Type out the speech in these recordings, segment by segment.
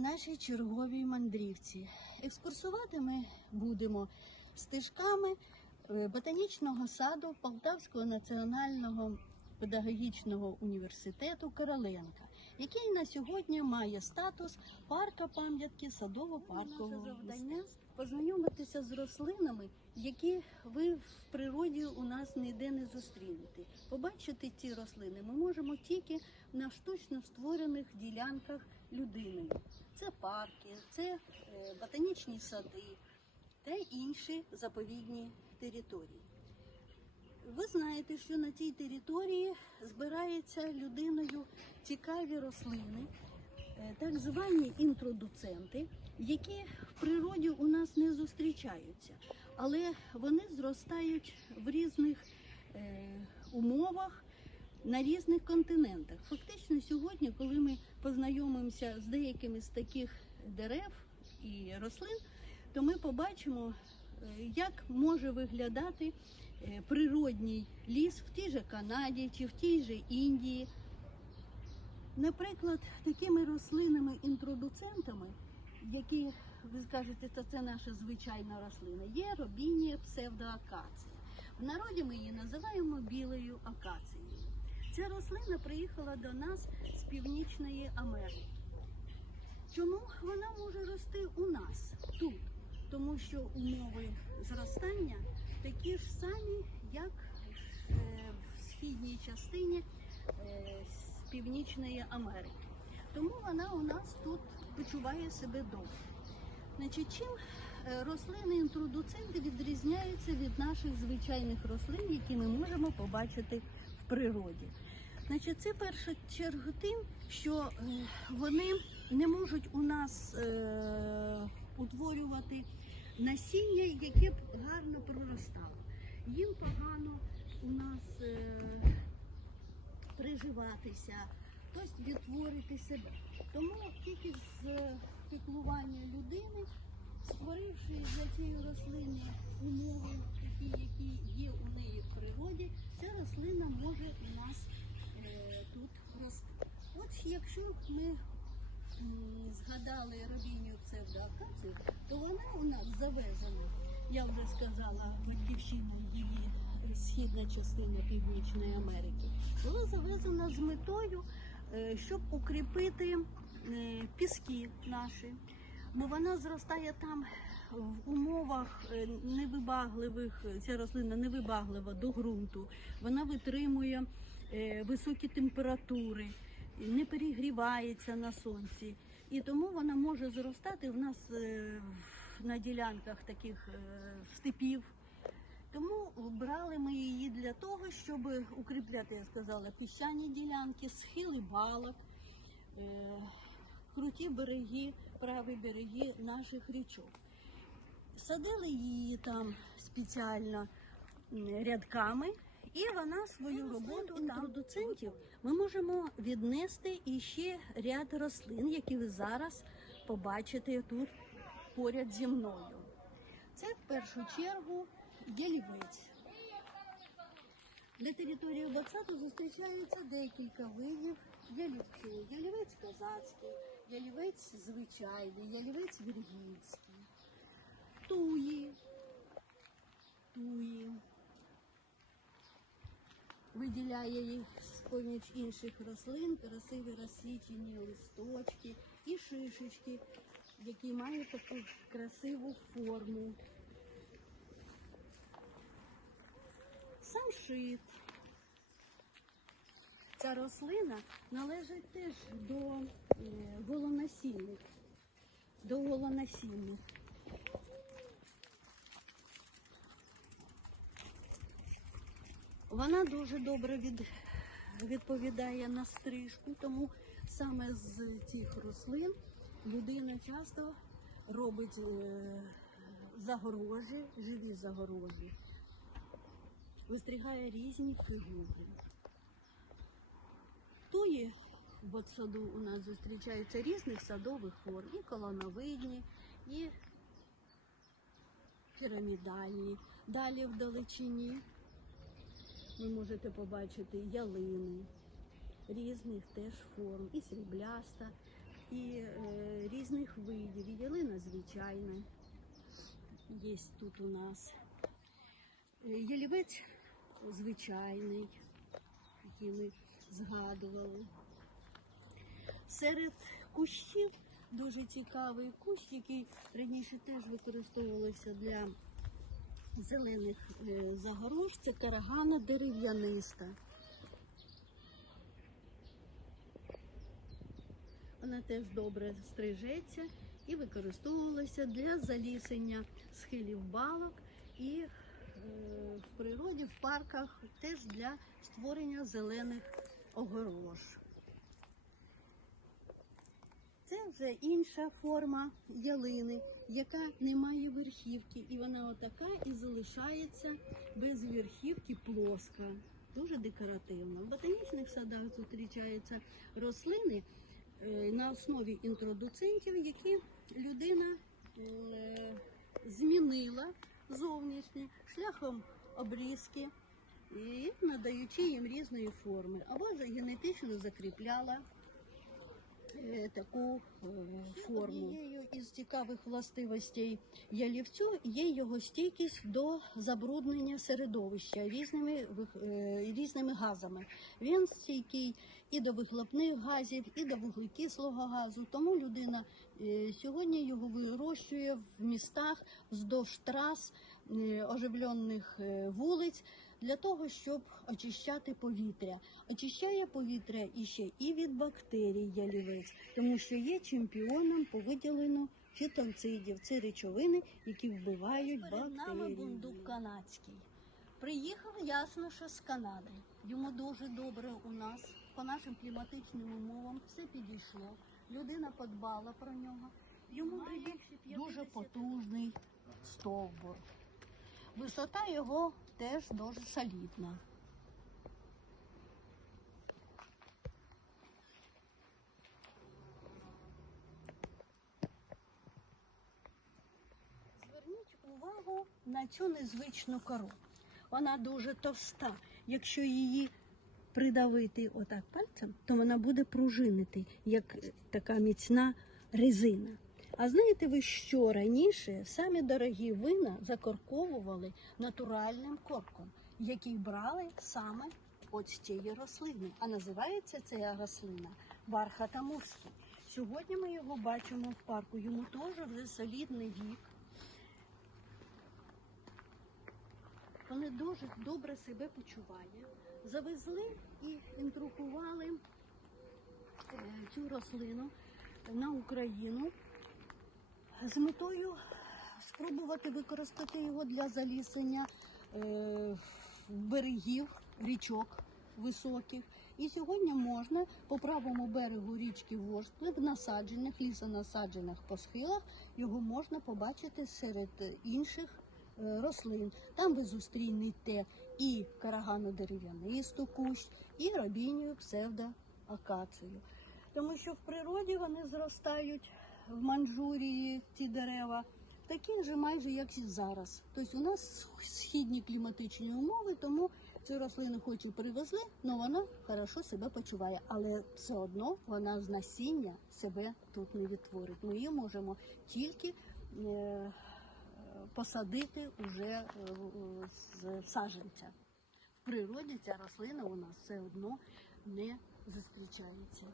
нашій черговій мандрівці. Екскурсувати ми будемо стежками е, ботанічного саду Полтавського національного педагогічного університету Короленка, який на сьогодні має статус парка пам'ятки садово-паркового завдання познайомитися з рослинами, які ви в природі у нас ніде не зустрінете. Побачити ці рослини ми можемо тільки на штучно створених ділянках людиною. Це парки, це е, ботанічні сади та інші заповідні території. Ви знаєте, що на цій території збираються людиною цікаві рослини, е, так звані інтродуценти, які в природі у нас не зустрічаються, але вони зростають в різних е, умовах на різних континентах. Фактично, сьогодні, коли ми познайомимося з деякими з таких дерев і рослин, то ми побачимо, е, як може виглядати е, природній ліс в тій же Канаді чи в тій же Індії. Наприклад, такими рослинами-інтродуцентами, які ви скажете, що це наша звичайна рослина, є робінія псевдоакація. В народі ми її називаємо білою акацією. Ця рослина приїхала до нас з Північної Америки. Чому вона може рости у нас тут? Тому що умови зростання такі ж самі, як е, в східній частині е, з Північної Америки. Тому вона у нас тут почуває себе добре. Значить, чим рослини інтродуценти відрізняються від наших звичайних рослин, які ми можемо побачити в природі? Значить, це в першу чергу тим, що е, вони не можуть у нас е, утворювати насіння, яке б гарно проростало. Їм погано у нас е, приживатися, тобто відтворити себе. Тому тільки з піклування людини, створивши для цієї рослини умови, такі, які є у неї в природі, ця рослина може у нас е, тут рости. От якщо ми згадали робінню псевдоакацію, то вона у нас завезена, я вже сказала, батьківщина її е, східна частина Північної Америки, була завезена з метою, е, щоб укріпити е, піски наші. Бо вона зростає там в умовах е, невибагливих, ця рослина невибаглива до ґрунту, вона витримує е, високі температури, не перегрівається на сонці. І тому вона може зростати в нас е, на ділянках таких е, степів. Тому брали ми її для того, щоб укріпляти, я сказала, піщані ділянки, схили балок, е, круті береги, праві береги наших річок. Садили її там спеціально рядками, і вона свою роботу інтродуцентів ми можемо віднести і ще ряд рослин, які ви зараз побачите тут поряд зі мною. Це в першу чергу ялівець. На території Баксату зустрічаються декілька видів ялівцю. Ялівець козацький, ялівець звичайний, ялівець віргінський, туї, туї. Виділяє їх з поміж інших рослин, красиві розсічені листочки і шишечки, які мають таку красиву форму. Самшит. Ця рослина належить теж до е. До голонасільних. Вона дуже добре від, відповідає на стрижку, тому саме з цих рослин людина часто робить е, загорожі, живі загорожі вистригає різні фігури. Туї в ботсаду у нас зустрічаються різних садових форм, і колоновидні, і пірамідальні. Далі в далечині ви можете побачити ялини різних теж форм, і срібляста, і е, різних видів. І ялина звичайна. Є тут у нас. Е, Ялівець звичайний, який ми згадували. Серед кущів дуже цікавий кущ, який раніше теж використовувався для зелених е, загорож. Це карагана дерев'яниста. Вона теж добре стрижеться і використовувалася для залісення схилів балок і е, в природі, в парках теж для створення зелених огорож. Це вже інша форма ялини, яка не має верхівки, і вона отака і залишається без верхівки плоска. Дуже декоративна. В ботанічних садах зустрічаються рослини е, на основі інтродуцентів, які людина е, змінила зовнішнє шляхом обрізки і надаючи їм різної форми, або за- генетично закріпляла е, таку е, форму. Однією із цікавих властивостей ялівцю є його стійкість до забруднення середовища різними, е, різними газами. Він стійкий і до вихлопних газів, і до вуглекислого газу. Тому людина сьогодні його вирощує в містах вздовж трас, оживлених вулиць. Для того щоб очищати повітря, очищає повітря іще і від бактерій ялівець, тому що є чемпіоном по виділенню фітонцидів. Це речовини, які вбивають Перед бактерії. нами бундук канадський. Приїхав ясно, що з Канади. Йому дуже добре у нас по нашим кліматичним умовам все підійшло. Людина подбала про нього. Йому дуже потужний стовбур. Висота його теж дуже солідна. Зверніть увагу на цю незвичну кору. Вона дуже товста. Якщо її придавити отак пальцем, то вона буде пружинити, як така міцна резина. А знаєте ви, що раніше самі дорогі вина закорковували натуральним корком, який брали саме от з цієї рослини. А називається ця рослина бархатамурський. Сьогодні ми його бачимо в парку. Йому теж вже солідний вік. Вони дуже добре себе почувають. Завезли і інтрукували е, цю рослину на Україну з метою спробувати використати його для залісення е, берегів, річок високих. І сьогодні можна по правому берегу річки Ворскли в насадженнях, лісонасаджених по схилах, його можна побачити серед інших е, рослин. Там ви зустрінете і карагану дерев'янисту кущ, і робінію псевдоакацію. Тому що в природі вони зростають в Манчжурії, ці дерева, такі же майже як і зараз. Тобто у нас східні кліматичні умови, тому цю рослину хоч і привезли, але вона хорошо себе почуває. Але все одно вона з насіння себе тут не відтворить. Ми її можемо тільки е, посадити уже е, з саджанця. В природі ця рослина у нас все одно не зустрічається.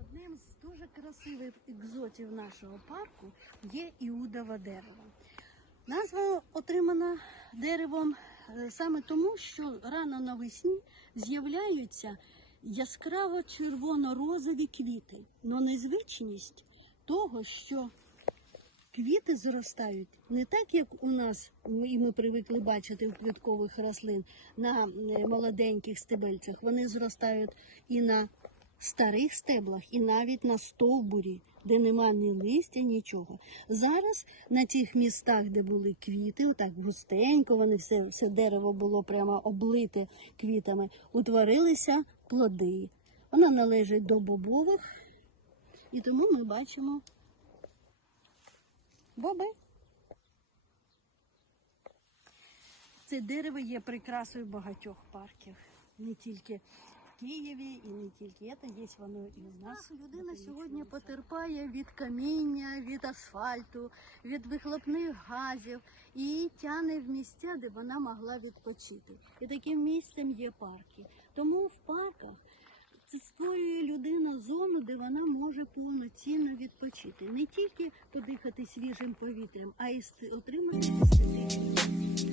Одним з дуже красивих екзотів нашого парку є іудове дерево. Назва отримана деревом е, саме тому, що рано навесні з'являються яскраво червоно-розові квіти. Но незвичність того, що квіти зростають не так, як у нас, і ми привикли бачити у квіткових рослин на е, молоденьких стебельцях. Вони зростають і на старих стеблах, і навіть на стовбурі, де нема ні листя, нічого. Зараз на тих містах, де були квіти, отак густенько, вони все, все дерево було прямо облите квітами, утворилися плоди. Вона належить до бобових, і тому ми бачимо боби. Це дерево є прикрасою багатьох парків, не тільки Києві, і не тільки це, є воно і у нас. Людина сьогодні потерпає від каміння, від асфальту, від вихлопних газів і тяне в місця, де вона могла відпочити. І таким місцем є парки. Тому в парках це створює людина зону, де вона може повноцінно відпочити. Не тільки подихати свіжим повітрям, а й отримати естетичний